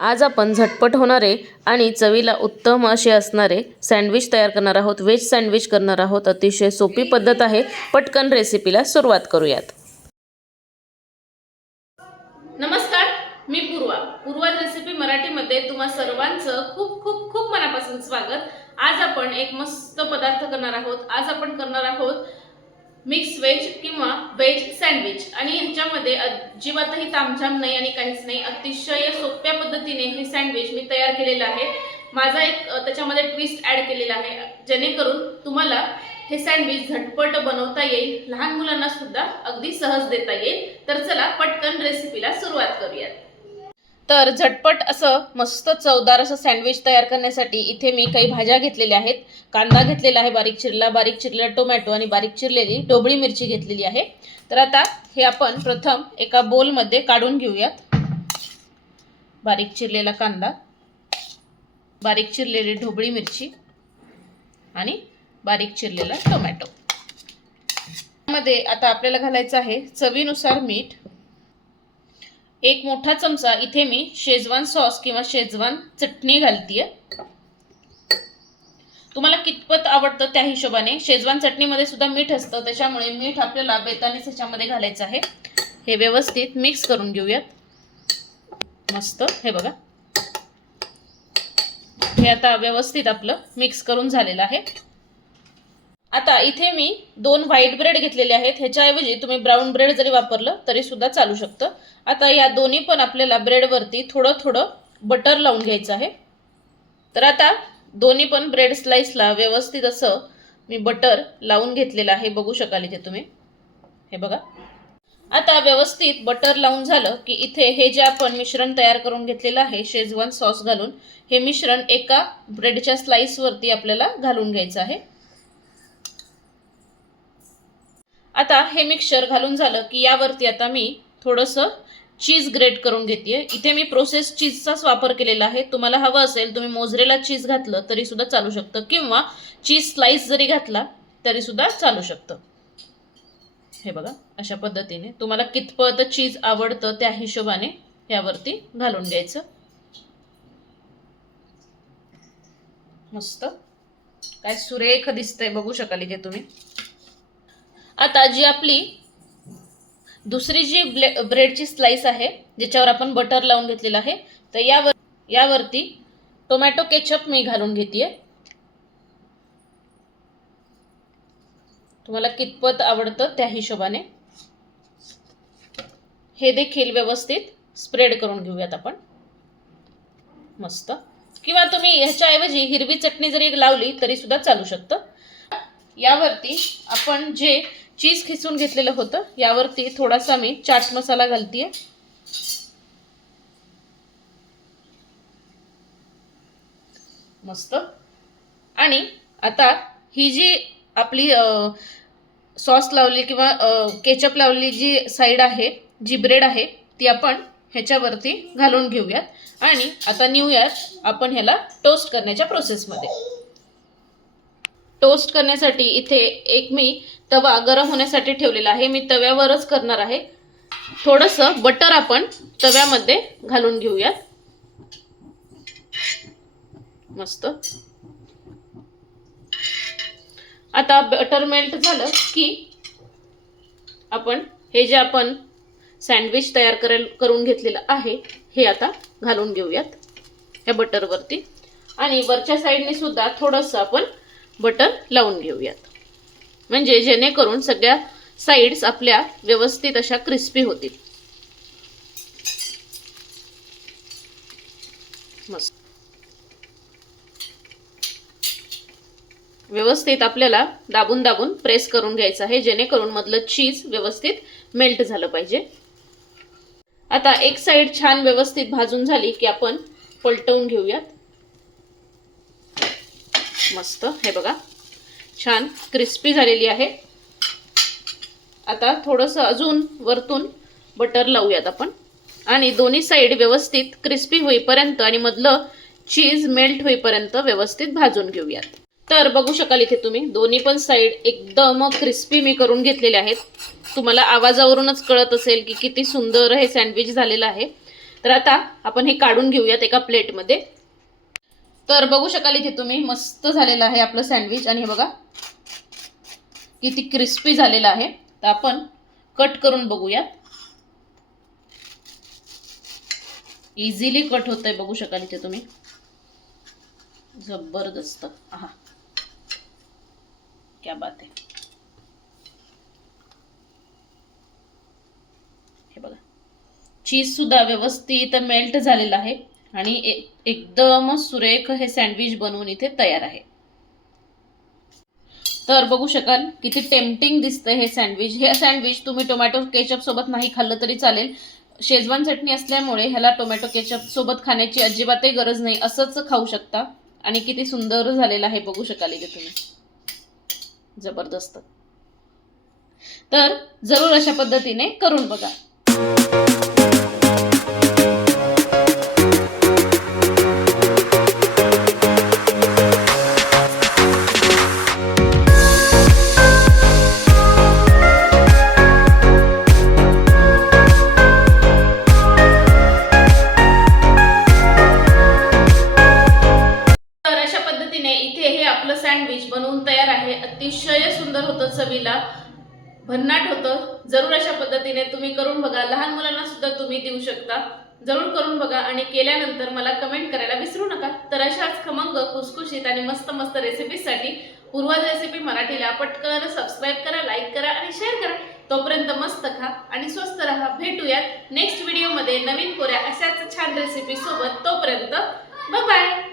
आज आपण झटपट होणारे आणि चवीला उत्तम असे असणारे सँडविच तयार करणार आहोत. व्हेज सँडविच करणार आहोत. अतिशय सोपी पद्धत आहे. पटकन रेसिपीला सुरुवात करूयात. नमस्कार मी पूर्वा. पूर्वा रेसिपी मराठीमध्ये तुम्हा सर्वांचं खूप खूप खूप मनापासून स्वागत. आज आपण एक मस्त पदार्थ करणार आहोत. आज आपण करणार आहोत मिक्स व्हेज किंवा व्हेज सँडविच. आणि ह्याच्यामध्ये अजिबातही तामझाम नाही आणि काहीच नाही. अतिशय सोप्या पद्धतीने हे सँडविच मी तयार केलेलं आहे. माझा एक त्याच्यामध्ये ट्विस्ट ॲड केलेला आहे. जेणेकरून तुम्हाला हे सँडविच झटपट बनवता येईल. लहान मुलांना सुद्धा अगदी सहज देता येईल. तर चला पटकन रेसिपीला सुरुवात करूयात. तर झटपट असं मस्त चवदार असं सँडविच तयार करण्यासाठी इथे मी काही भाज्या घेतलेल्या आहेत. कांदा घेतलेला आहे बारीक चिरला बारीक चिरलेला टोमॅटो आणि बारीक चिरलेली डोबळी मिरची घेतलेली आहे. तर आता हे आपण प्रथम एका बोलमध्ये काढून घेऊयात. बारीक चिरलेला कांदा बारीक चिरलेली ढोबळी मिरची आणि बारीक चिरलेला टोमॅटो. मध्ये आता आपल्याला घालायचं आहे चवीनुसार मीठ. एक मोठा चमचा इथे मी शेजवान सॉस किंवा शेजवान चटणी घालतीये. तुम्हाला कितपत आवडतं त्या हिशोबाने? शेजवान चटणीमध्ये सुद्धा मीठ असतं त्याच्यामुळे मीठ आपल्याला बेतानेच ह्याच्यामध्ये घालायचं आहे. हे व्यवस्थित मिक्स करून घेऊयात. मस्त हे बघा. हे आता व्यवस्थित आपलं मिक्स करून झालेलं आहे. आता इथे मी दोन व्हाईट ब्रेड घेतलेले आहेत. ह्याच्याऐवजी तुम्ही ब्राऊन ब्रेड जरी वापरलं तरी सुद्धा चालू शकतं. आता या दोन्ही पण आपल्याला ब्रेडवरती थोडं थोडं बटर लावून घ्यायचं आहे. तर आता दोन्ही पण ब्रेड स्लाइसला व्यवस्थित असं मी बटर लावून घेतलेलं आहे. बघू शकाल इथे तुम्ही. हे बघा. आता व्यवस्थित बटर लावून झालं की इथे हे जे आपण मिश्रण तयार करून घेतलेलं आहे शेजवान सॉस घालून हे मिश्रण एका ब्रेडच्या स्लाइसवरती आपल्याला घालून घ्यायचं आहे. आता हे मिक्सचर घालून झालं की यावरती आता मी थोडंसं चीज ग्रेट करून घेते इथे मी प्रोसेस चीजचाच वापर केलेला आहे. तुम्हाला हवं असेल तुम्ही मोजरेला चीज घातलं तरी सुद्धा चालू शकतं. किंवा चीज स्लाइस जरी घातला तरी सुद्धा चालू शकतं. हे बघा अशा पद्धतीने. तुम्हाला कितपत चीज आवडतं त्या हिशोबाने यावरती घालून द्यायचं मस्त. काय सुरेख दिसतंय बघू शकाल इथे तुम्ही. आता जी आपली दुसरी जी ब्ले ब्रेडची स्लाईस आहे ज्याच्यावर आपण बटर लावून घेतलेलं आहे तर यावर यावरती टोमॅटो केचप मी घालून घेते तुम्हाला कितपत आवडतं त्या हिशोबाने. हे देखील व्यवस्थित स्प्रेड करून घेऊयात आपण. मस्त. किंवा तुम्ही ह्याच्याऐवजी हिरवी चटणी जरी लावली तरी सुद्धा चालू शकतं. यावरती आपण जे चीज खिसून घेतलेलं होतं. यावरती थोडासा मी चाट मसाला घालतीये. मस्त. आणि आता ही जी आपली सॉस लावली किंवा केचप लावली जी साईड आहे जी ब्रेड आहे ती आपण ह्याच्यावरती घालून घेऊयात. आणि आता नेऊयात आपण ह्याला टोस्ट करण्याच्या प्रोसेसमध्ये टोस्ट करण्यासाठी इथे एक मी तवा गरम होण्यासाठी ठेवलेला आहे. मी तव्यावरच करणार आहे. थोडंसं बटर आपण तव्यामध्ये घालून घेऊयात. मस्त. आता बटर मेल्ट झालं की आपण हे जे आपण सँडविच तयार करेल करून घेतलेलं आहे हे आता घालून घेऊयात. ह्या बटरवरती. आणि वरच्या साईडने सुद्धा थोडंसं आपण बटर लावून घेऊयात. म्हणजे जेणेकरून सगळ्या साईड्स आपल्या व्यवस्थित अशा क्रिस्पी होतील. मस्त. व्यवस्थित आपल्याला दाबून दाबून प्रेस करून घ्यायचं आहे जेणेकरून मधलं चीज व्यवस्थित मेल्ट झालं पाहिजे. आता एक साईड छान व्यवस्थित भाजून झाली की आपण पलटवून घेऊयात. मस्त. हे बघा. छान क्रिस्पी झालेली आहे. आता थोडंसं अजून वरतून बटर लावूयात आपण. आणि दोन्ही साईड व्यवस्थित क्रिस्पी होईपर्यंत आणि मधलं चीज मेल्ट होईपर्यंत व्यवस्थित भाजून घेऊयात. तर बघू शकाल इथे तुम्ही दोन्ही पण साईड एकदम क्रिस्पी मी करून घेतलेले आहेत. तुम्हाला आवाजावरूनच कळत असेल की किती सुंदर हे सँडविच झालेलं आहे. तर आता आपण हे काढून घेऊयात एका प्लेटमध्ये तर बघू शकाल इथे तुम्ही. मस्त झालेलं आहे आपलं सँडविच आणि हे बघा किती क्रिस्पी झालेलं आहे. तर आपण कट करून बघूयात. इझिली कट होतंय आहे बघू शकाल इथे तुम्ही. जबरदस्त. हा क्या बात आहे. हे बघा. चीज सुद्धा व्यवस्थित मेल्ट झालेला आहे. आणि एकदम सुरेख हे सँडविच बनवून इथे तयार आहे. तर बघू शकाल किती टेम्पटिंग दिसतंय हे सँडविच. हे सँडविच तुम्ही टोमॅटो केचप सोबत नाही खाल्लं तरी चालेल. शेजवान चटणी असल्यामुळे ह्याला टोमॅटो केचप सोबत खाण्याची अजिबातही गरज नाही. असंच खाऊ शकता. आणि किती सुंदर झालेलं आहे बघू शकाल इथे तुम्ही. जबरदस्त. तर जरूर अशा पद्धतीने करून बघा. भन्नाट होतं. जरूर अशा पद्धतीने तुम्ही करून बघा. लहान मुलांना सुद्धा तुम्ही देऊ शकता. जरूर करून बघा आणि केल्यानंतर मला कमेंट करायला विसरू नका. तर अशाच खमंग खुसखुशीत आणि मस्त मस्त रेसिपीसाठी पूर्वज रेसिपी मराठीला पटकन सबस्क्राईब करा लाईक करा आणि शेअर करा. तोपर्यंत मस्त खा आणि स्वस्त राहा. भेटूयात नेक्स्ट व्हिडिओमध्ये नवीन कोऱ्या अशाच छान रेसिपी सोबत. तोपर्यंत बाय